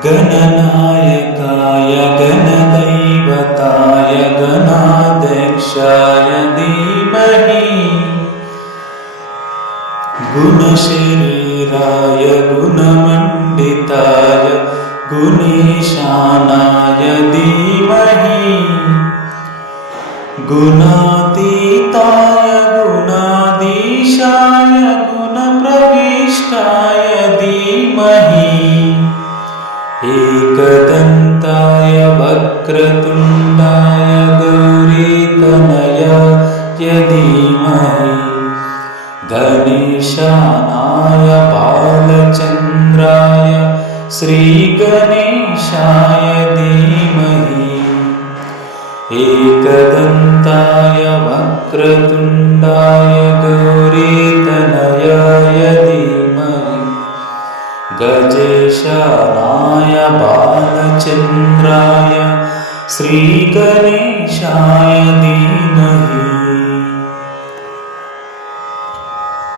गणनायकाय गणदैवताय गणाध्यक्षाय धीमहि गुणशरीराय गुणमण्डिताय गुणेशानाय धीमहि गुणातीताय गुणाधीशाय गुणप्रविष्टाय धीमहि एकदन्ताय वक्रतुण्डाय गौरीतनयाय धीमहि गणेशानाय बालचन्द्राय श्रीगणेशाय धीमहि एकदन्ताय वक्रतुण्डाय गौरीतनयाय धीमहि गजेशानाय बालचन्द्राय श्रीगणेशाय धीमहि